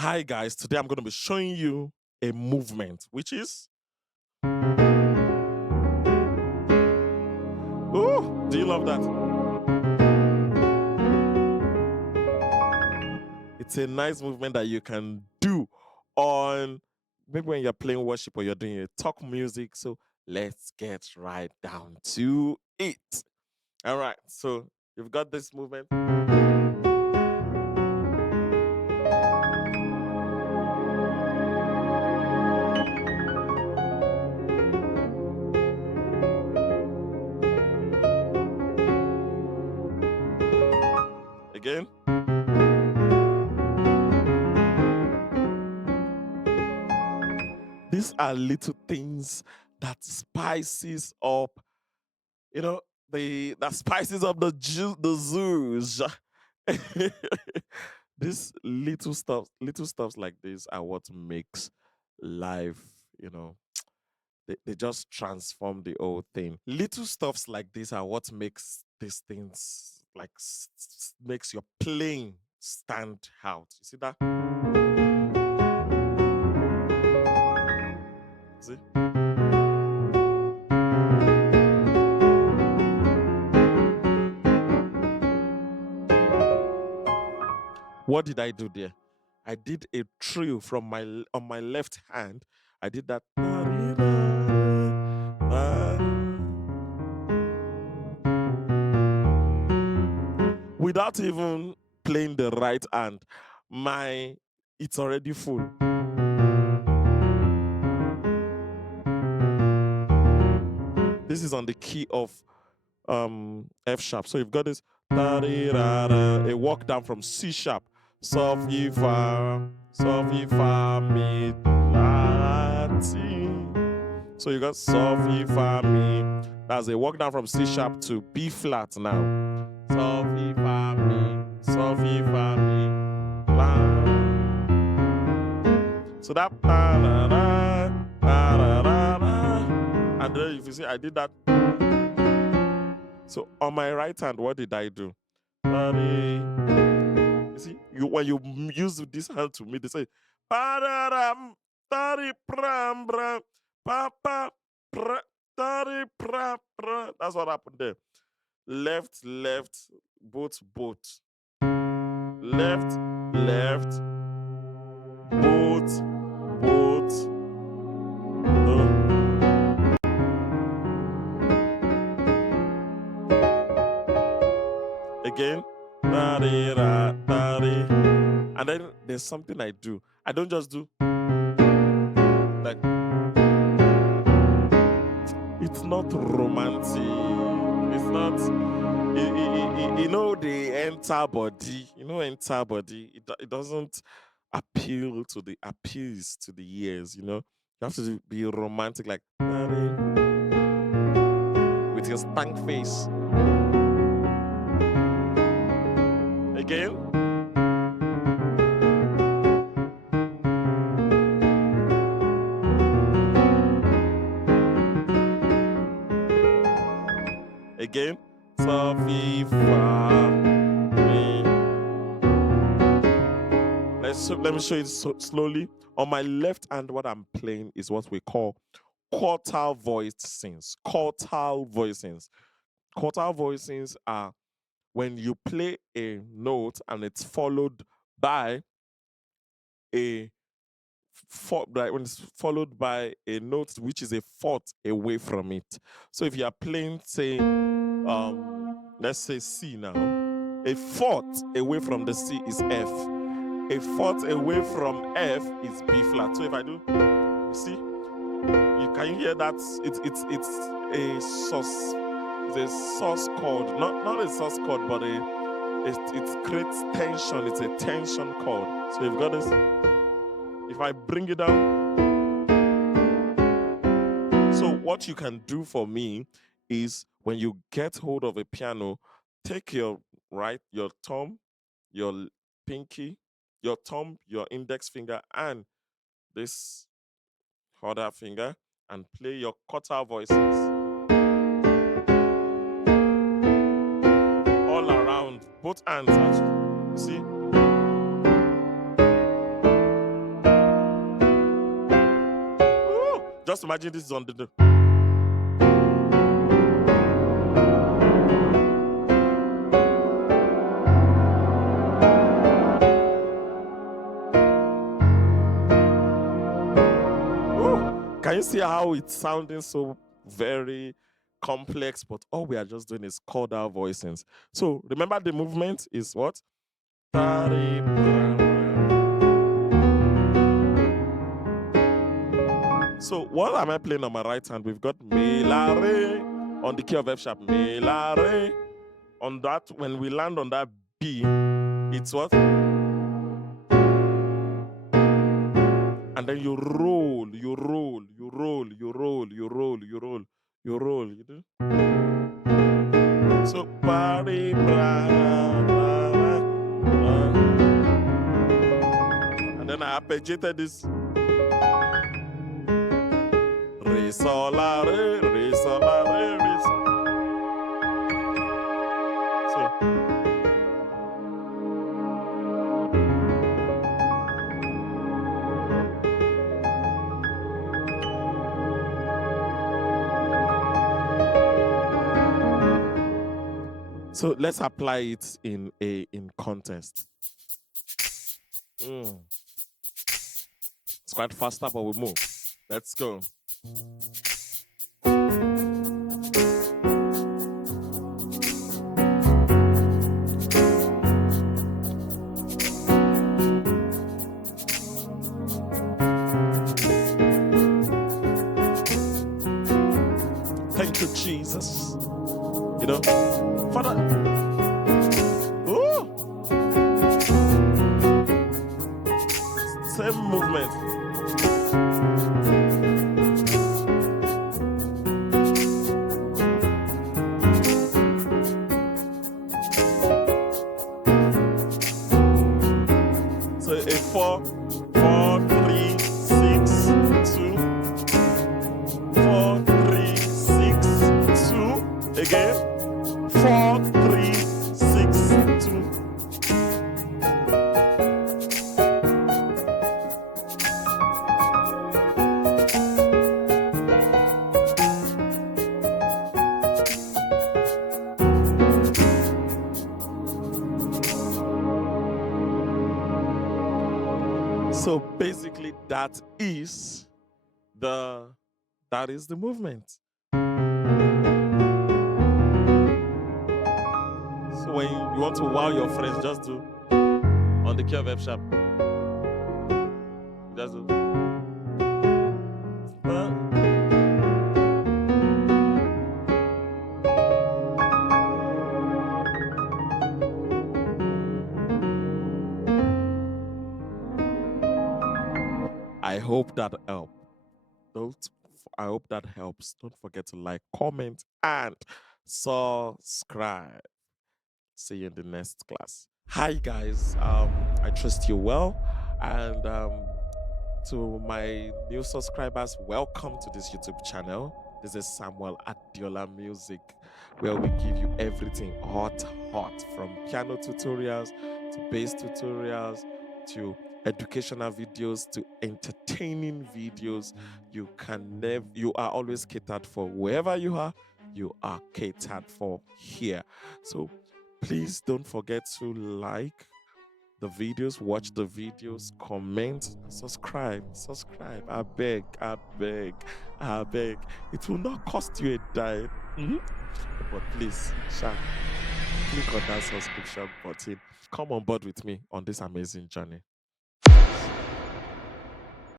Hi guys, today I'm going to be showing you a movement, which is, oh, do you love that? It's a nice movement that you can do on maybe when you're playing worship or you're doing a talk music. So let's get right down to it. All right, so you've got this movement. Again. These are little things that spices up, that spices up the zoos. These little stuffs like this are what makes life, they just transform the whole thing. Little stuffs like this are what makes these things like makes your playing stand out. You see that? See? What did I do there? I did a trill from on my left hand. I did that without even playing the right hand. It's already full. This is on the key of F sharp. So you've got this a walk down from C sharp. So you got so mi. That's a walk down from C sharp to B flat now. So mi, la. So that and then if you see I did that. So on my right hand, what did I do? You see, when you use this hand to me, they say "Pararam, tari pram bram, papa pra, tari pra pra." That's what happened there. Left, both. Left, both. Again. And then there's something I do. I don't just do like, it's not romantic. It's not, the enter body. Enter body. It doesn't appeals to the ears. You have to be romantic, like with your stank face. Again. Again. So, let me show you slowly. On my left hand, what I'm playing is what we call quartal voicings. Quartal voicings are when you play a note and it's followed by when it's followed by a note which is a fourth away from it. So if you are playing, say, let's say C now, a fourth away from the C is F. A fourth away from F is B flat. So if I do, you see, can you hear that? It's a sus. It's a sus chord, not a sus chord, but it creates tension. It's a tension chord. So you've got this. If I bring it down, so what you can do for me is when you get hold of a piano, take your thumb, your pinky, your thumb, your index finger, and this other finger, and play your quarter voices all around, both hands actually. You see? just imagine this is on the. Ooh, can you see how it's sounding so very complex? But all we are just doing is chordal voicings. So remember the movement is what? So what am I playing on my right hand? We've got mi, la, re on the key of F sharp, mi, la, re. On that, when we land on that B, it's what? And then you roll, you roll, you roll, you roll, you roll, you roll, you roll, you do. So party, and then I arpeggiated this. Re, sol, la, re, re, sol, la, re, re, sol. So let's apply it in context. It's quite faster, but we move. Let's go. Thank you, Jesus. You know, Father. Ooh. Same movement. So a 4, 4, 3, 6, 2. 4, 3, 6, 2. Again. 4, 3, 6, 2. So basically, that is the movement. So when you want to wow your friends, just do on the key of F sharp. Just do. I hope that helped. I hope that helps. Don't forget to like, comment, and subscribe. See you in the next class. Hi guys, I trust you well, and to my new subscribers, welcome to this YouTube channel. This is Samuel Adiola Music, where we give you everything hot, from piano tutorials to bass tutorials to educational videos to entertaining videos. You are always catered for. Wherever you are catered for here. So please don't forget to like the videos, watch the videos, comment, subscribe. I beg. It will not cost you a dime. But please, click on that subscription button. Come on board with me on this amazing journey.